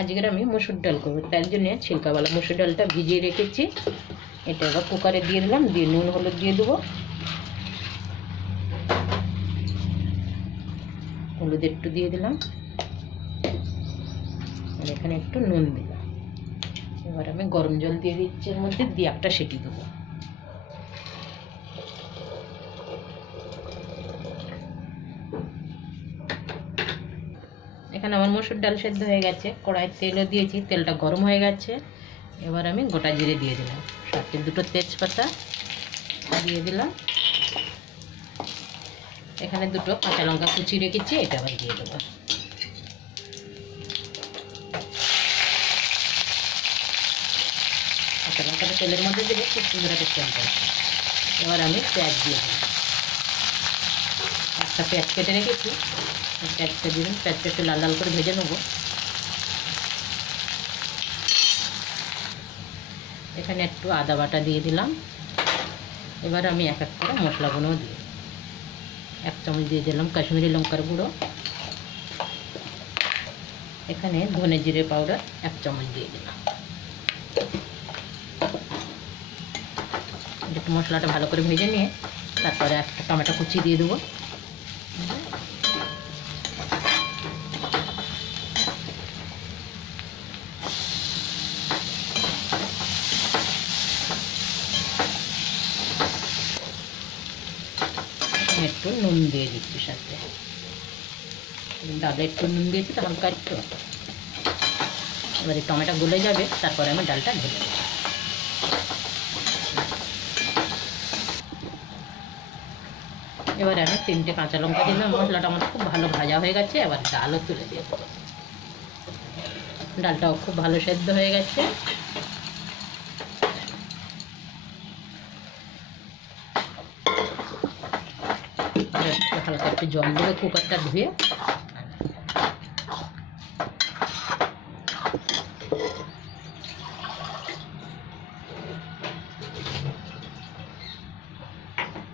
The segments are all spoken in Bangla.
আজকের আমি মসুর ডাল করবো, তার জন্য ছিলকাওয়ালা মসুর ডালটা ভিজিয়ে রেখেছি। এটা এবার কুকারে দিয়ে দিলাম, দিয়ে নুন হলুদ দিয়ে দেবো। হলুদ একটু দিয়ে দিলাম, আর এখানে একটু নুন দিলাম। এবার আমি গরম জল দিয়ে দিচ্ছি, এর মধ্যে দিয়ে একটা সিটি দেবো। এখানে আমার মসুর ডাল সেদ্ধ হয়ে গেছে, কড়াইয়ে তেলও দিয়েছি, তেলটা গরম হয়ে গেছে। এবার আমি গোটা জিরে দিয়ে দিলাম, সাথে দুটো তেজপাতা দিয়ে দিলাম। এখানে দুটো কাঁচা লঙ্কা কুচি রেখেছি, এটা আবার দিয়ে দেবো। কাঁচা লঙ্কাটা তেলের মধ্যে দেবো, খুব সুন্দর একটা সেন্ট আসে। এবার আমি পেঁয়াজ দিয়ে দিলাম, একটা পেঁয়াজ কেটে রেখেছি, পেঁয়াজটা দিয়ে দিন। পেঁয়াজটা একটু লাল লাল করে ভেজে নেবো। এখানে একটু আদা বাটা দিয়ে দিলাম। এবার আমি এক এক করে মশলাগুলোও দিয়ে, 1 চামচ দিয়ে দিলাম কাশ্মীরি লঙ্কার গুঁড়ো। এখানে ধনে জিরে পাউডার 1 চামচ দিয়ে দিলাম। একটু মশলাটা ভালো করে ভেজে নিয়ে তারপরে একটা টমেটো কুচি দিয়ে দেবো। একটু নুন দিয়ে দিচ্ছি সাথে, ডালে একটু নুন দিয়েছি তো হালকা একটু। এবারে টমেটো গলে যাবে, তারপরে আমি ডালটা ঢেলে দেবো। এবারে আমি 3টে কাঁচা লঙ্কা দিলাম। মশলাটা আমার খুব ভালো ভাজা হয়ে গেছে, এবার ডালও তুলে দিয়ে দেবো। ডালটাও খুব ভালো সেদ্ধ হয়ে গেছে। হালকা একটু জল দেবে, কুকারটা ধুয়ে।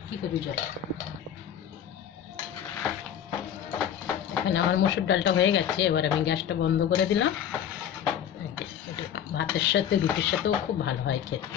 কি করবি জল? এখানে আমার মসুর ডালটা হয়ে গেছে, এবার আমি গ্যাসটা বন্ধ করে দিলাম। ভাতের সাথে রুটির সাথেও খুব ভালো হয় খেতে।